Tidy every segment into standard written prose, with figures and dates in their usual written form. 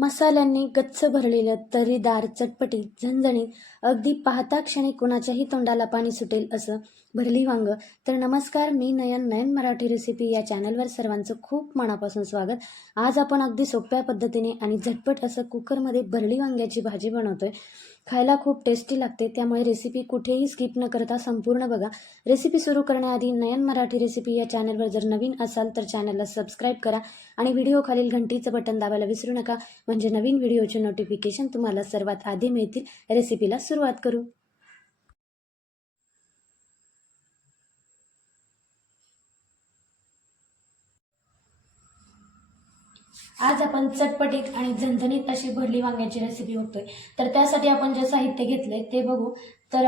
मसाल्यांनी गच्च भरलेलं तर्रीदार, चटपटीत, झणझणीत, अगदी पाहता क्षणी कुणाच्याही तोंडाला पाणी सुटेल असं भरली वांगं. तर नमस्कार, मी नयन मराठी रेसिपी या चॅनलवर सर्वांचं खूप मनापासून स्वागत. आज आपण अगदी सोप्या पद्धतीने आणि झटपट असं कुकरमध्ये भरली वांग्याची भाजी बनवतोय. खायला खूप टेस्टी लागते, त्यामुळे रेसिपी कुठेही स्किप न करता संपूर्ण बघा. रेसिपी सुरू करण्याआधी नयन मराठी रेसिपी या चॅनलवर जर नवीन असाल तर चॅनलला सबस्क्राईब करा आणि व्हिडिओ खालील घंटीचं बटन दाबायला विसरू नका, म्हणजे नवीन व्हिडिओचे नोटिफिकेशन तुम्हाला सर्वात आधी मिळतील. रेसिपीला सुरुवात करू. आज आपण चटपटीत आणि झणझणीत अशी भरली वांग्याची रेसिपी बघतोय. तर त्यासाठी आपण जे साहित्य घेतले ते बघू. तर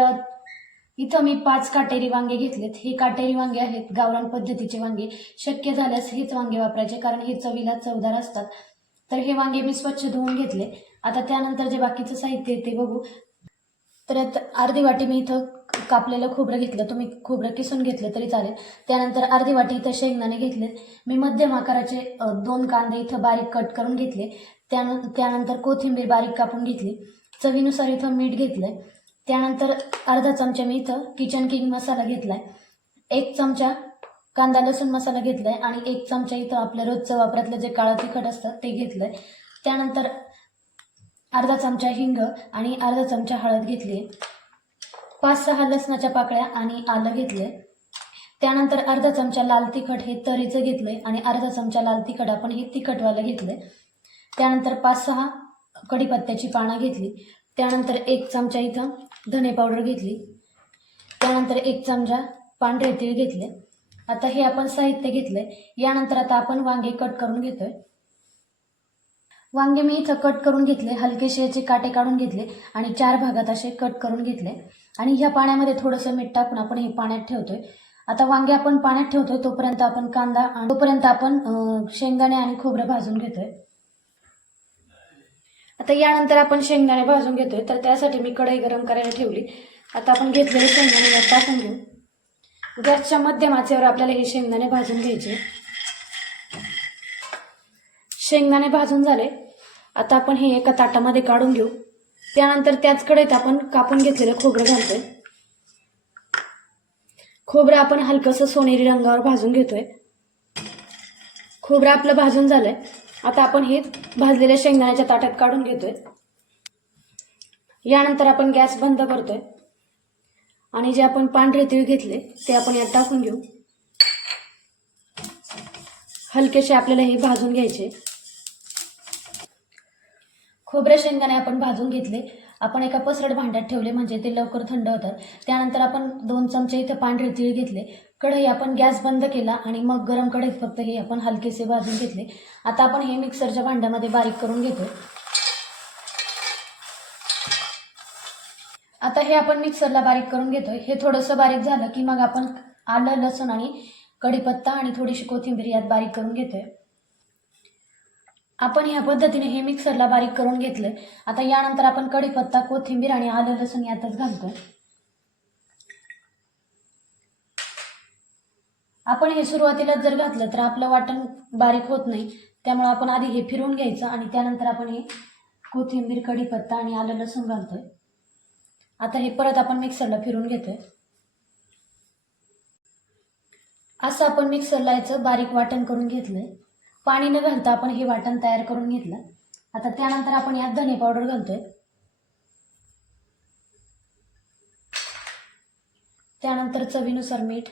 इथं मी 5 काटेरी वांगे घेतलेत. हे काटेरी वांगे आहेत, गावरान पद्धतीचे वांगे. शक्य झाल्यास हेच वांगे वापरायचे, कारण हे चवीला चवदार असतात. तर हे वांगे मी स्वच्छ धुवून घेतले. आता त्यानंतर जे बाकीचं साहित्य आहे ते बघू. तर अर्धी वाटी मी इथं कापलेलं खोबरं घेतलं. तुम्ही खोबरं किसून घेतलं तरी चालेल. त्यानंतर अर्धी वाटी इथं शेंगदाणे घेतले. मी मध्यम आकाराचे 2 कांदे इथं बारीक कट करून घेतले. त्यानंतर कोथिंबीर बारीक कापून घेतली. चवीनुसार इथं मीठ घेतलंय. त्यानंतर अर्धा चमचा मी इथं किचन किंग मसाला घेतलाय. 1 चमचा कांदा लसूण मसाला घेतलाय आणि 1 चमचा इथं आपलं रोजचं वापरातलं जे काळं तिखट असतं ते घेतलंय. त्यानंतर अर्धा चमचा हिंग आणि अर्धा चमचा हळद घेतली. 5-6 लसणाच्या पाकळ्या आणि आलं घेतलंय. त्यानंतर अर्धा चमचा लाल तिखट हे तरीचं घेतलंय आणि अर्धा चमचा लाल तिखट आपण हे तिखटवालं घेतलंय. त्यानंतर 5-6 कढीपत्त्याची पानं घेतली. त्यानंतर 1 चमचा इथं धने पावडर घेतली. त्यानंतर 1 चमचा पांढरे तीळ घेतले. आता हे आपण साहित्य घेतलंय. यानंतर आता आपण वांगे कट करून घेतोय. वांगे मी इथं कट करून घेतले, हलकेसे याचे काटे काढून घेतले आणि 4 भागात असे कट करून घेतले. आणि ह्या पाण्यामध्ये थोडंसं मीठ टाकून आपण हे पाण्यात ठेवतोय. आता वांगे आपण पाण्यात ठेवतोय तोपर्यंत आपण शेंगदाणे आणि खोबरं भाजून घेतोय. आता यानंतर आपण शेंगदाणे भाजून घेतोय. तर त्यासाठी मी कढई गरम करायला ठेवली. आता आपण घेतलेले शेंगदाणे यात टाकून घेऊ. गॅसच्या मध्यम आचेवर आपल्याला हे शेंगदाणे भाजून घ्यायचे. शेंगदाणे भाजून झाले. आता आपण हे एका ताटामध्ये काढून घेऊ. त्यानंतर त्याच कढईत आपण कापून घेतलेलं खोबरं घालतोय. खोबरं आपण हलकंसं सोनेरी रंगावर भाजून घेतोय. खोबरं आपलं भाजून झालंय. आता आपण हे भाजलेल्या शेंगदाण्याच्या ताटात काढून घेतोय. यानंतर आपण गॅस बंद करतोय आणि जे आपण पांढरे तीळ घेतले ते आपण यात टाकून घेऊ. हलकेसे आपल्याला हे भाजून घ्यायचे. खोबरे शेंगदाणे आपण भाजून घेतले. आपण एका पसरट भांड्यात ठेवले, म्हणजे ते लवकर थंड होतात. त्यानंतर आपण 2 चमचे इथं पांढरे तीळ घेतले. कढई आपण गॅस बंद केला आणि मग गरम कढईत फक्त हे आपण हलकेसे भाजून घेतले. आता आपण हे मिक्सरच्या भांड्यामध्ये बारीक करून घेतो. आता हे आपण मिक्सरला बारीक करून घेतोय. हे थोडंसं बारीक झालं की मग आपण आलं, लसूण आणि कढीपत्ता आणि थोडीशी कोथिंबीर यात बारीक करून घेतोय. आपण ह्या पद्धतीने हे मिक्सरला बारीक करून घेतलंय. आता यानंतर आपण कढीपत्ता, कोथिंबीर आणि आलं लसूण यातच घालतोय. आपण हे सुरुवातीला जर घातलं तर आपलं वाटण बारीक होत नाही, त्यामुळे आपण आधी हे फिरवून घ्यायचं आणि त्यानंतर आपण हे कोथिंबीर, कढीपत्ता आणि आलं लसूण घालतोय. आता हे परत आपण मिक्सरला फिरवून घेतोय. असं आपण मिक्सरला याचं बारीक वाटण करून घेतलंय. पाणी न घालता आपण हे वाटण तयार करून घेतलं. आता त्यानंतर आपण यात धने पावडर घालतोय. त्यानंतर चवीनुसार मीठ.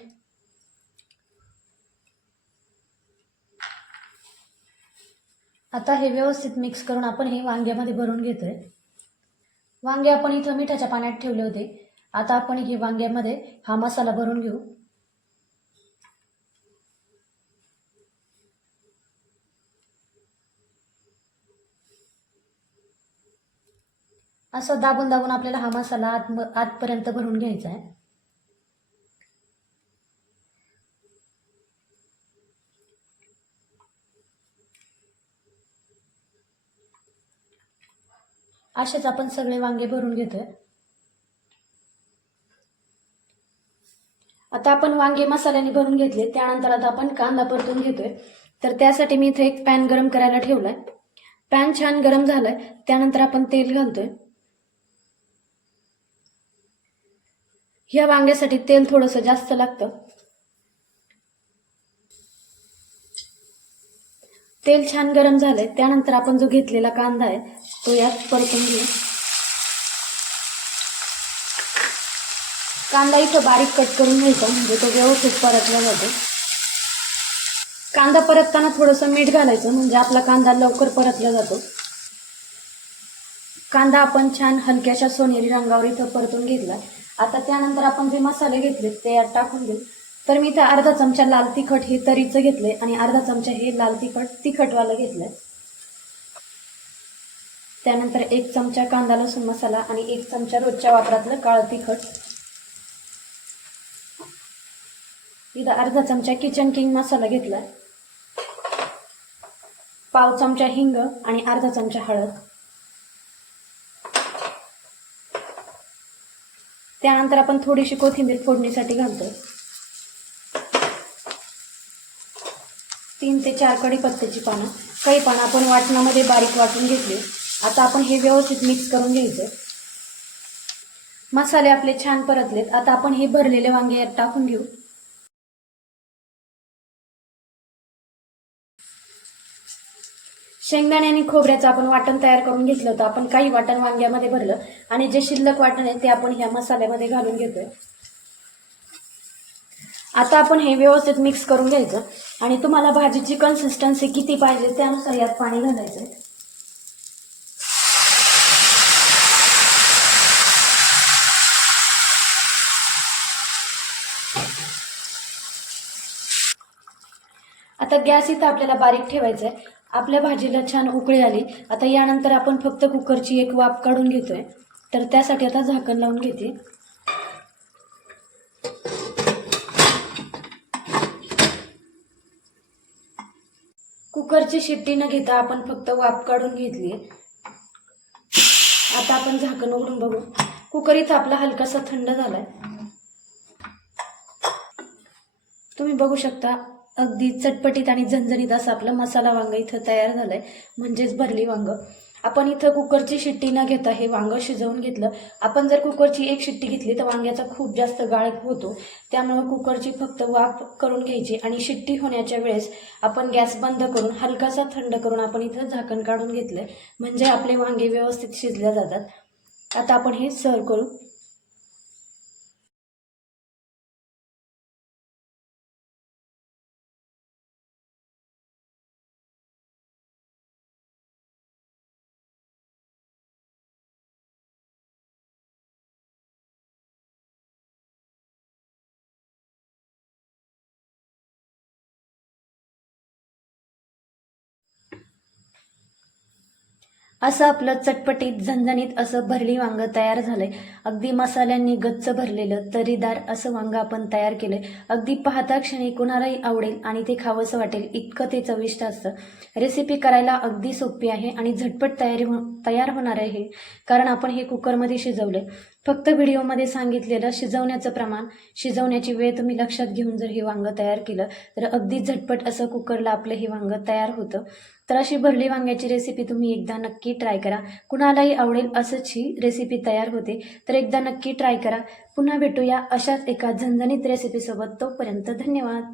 आता हे व्यवस्थित मिक्स करून आपण हे वांग्यामध्ये भरून घेतोय. वांगे आपण इथं मिठाच्या पाण्यात ठेवले होते. आता आपण हे वांग्यामध्ये हा मसाला भरून घेऊ. असं दाबून दाबून आपल्याला हा मसाला आतपर्यंत भरून घ्यायचा आहे. असेच आपण सगळे वांगे भरून घेतोय. आता आपण वांगे मसाल्याने भरून घेतले. त्यानंतर आता आपण कांदा परतून घेतोय. तर त्यासाठी मी इथे एक पॅन गरम करायला ठेवलाय. पॅन छान गरम झालाय, त्यानंतर आपण तेल घालतोय. ह्या वांग्यासाठी तेल थोडंसं जास्त लागतं. तेल छान गरम झालंय, त्यानंतर आपण जो घेतलेला कांदा आहे तो यात परतून घेऊ. कांदा इथं बारीक कट करून घ्यायचा, म्हणजे तो व्यवस्थित परतला जातो. कांदा परतताना थोडंसं मीठ घालायचं, म्हणजे आपला कांदा लवकर परतला जातो. कांदा आपण छान हलक्याशा सोनेरी रंगावर इथं परतून घेतला. आता त्यानंतर आपण जे मसाले घेतले ते यात टाकून देऊ. तर मी इथं अर्धा चमचा लाल तिखट हे तरीचं घेतलंय आणि अर्धा चमचा हे लाल तिखटवालं घेतलंय. त्यानंतर 1 चमचा कांदा लसूण मसाला आणि 1 चमचा रोजच्या वापरातलं काळं तिखट. इथं अर्धा चमचा किचन किंग मसाला घेतलाय. पाव चमचा हिंग आणि अर्धा चमचा हळद. त्यानंतर आपण थोडीशी कोथिंबीर फोडणीसाठी घालतो. 3 ते 4 कढीपत्त्याची पानं. काही पानं आपण वाटणामध्ये बारीक वाटून घेतली. आता आपण हे व्यवस्थित मिक्स करून घ्यायचं. मसाले आपले छान परतलेत. आता आपण हे भरलेले वांगे यात टाकून घेऊ. शेंगदाणे आणि खोबऱ्याचं आपण वाटण तयार करून घेतलं होतं. आपण काही वाटण वांग्यामध्ये भरलं आणि जे शिल्लक वाटण आहे ते आपण ह्या मसाल्यामध्ये घालून घेतोय. आता आपण हे व्यवस्थित मिक्स करून घ्यायचं आणि तुम्हाला भाजीची कन्सिस्टन्सी किती पाहिजे त्यानुसार यात पाणी घालायचं. आता गॅस इथं आपल्याला बारीक ठेवायचा आहे. आपल्या भाजीला छान उकळी आली. आता यानंतर आपण फक्त कुकरची एक वाफ काढून घेतोय. तर त्यासाठी आता झाकण लावून घेते. कुकरची शिट्टी न घेता आपण फक्त वाफ काढून घेतली. आता आपण झाकण उघडून बघू. कुकर इथं आपला हलकासा थंड झालाय. तुम्ही बघू शकता अगदी चटपटीत आणि झणझणीत असं आपलं मसाला वांग इथं तयार झालंय, म्हणजेच भरली वांग. आपण इथं कुकरची शिट्टी न घेता हे वांग शिजवून घेतलं. आपण जर कुकरची एक शिट्टी घेतली तर वांग्याचा खूप जास्त गाळ होतो. त्यामुळे कुकरची फक्त वाफ करून घ्यायची आणि शिट्टी होण्याच्या वेळेस आपण गॅस बंद करून हलकासा थंड करून आपण इथं झाकण काढून घेतलंय, म्हणजे आपले वांगे व्यवस्थित शिजल्या जातात. आता आपण हे सर्व करू. असं आपलं चटपटीत झणझणीत असं भरली वांग तयार झालंय. अगदी मसाल्यांनी गच्च भरलेलं तरीदार असं वांग आपण तयार केलंय. अगदी पाहता क्षणी कुणालाही आवडेल आणि ते खावंसं वाटेल इतकं ते चविष्ट असतं. रेसिपी करायला अगदी सोपी आहे आणि झटपट तयार होणार आहे, कारण आपण हे कुकरमध्ये शिजवलंय. फक्त व्हिडिओमध्ये सांगितलेलं शिजवण्याचं प्रमाण, शिजवण्याची वेळ तुम्ही लक्षात घेऊन जर हे वांग तयार केलं तर अगदी झटपट असं कुकरला आपलं हे वांग तयार होतं. तर अशी भरली वांग्याची रेसिपी तुम्ही एकदा नक्की ट्राय करा. कुणालाही आवडेल असंच ही रेसिपी तयार होते. तर एकदा नक्की ट्राय करा. पुन्हा भेटूया अशाच एका झणझणीत रेसिपीसोबत. तोपर्यंत धन्यवाद.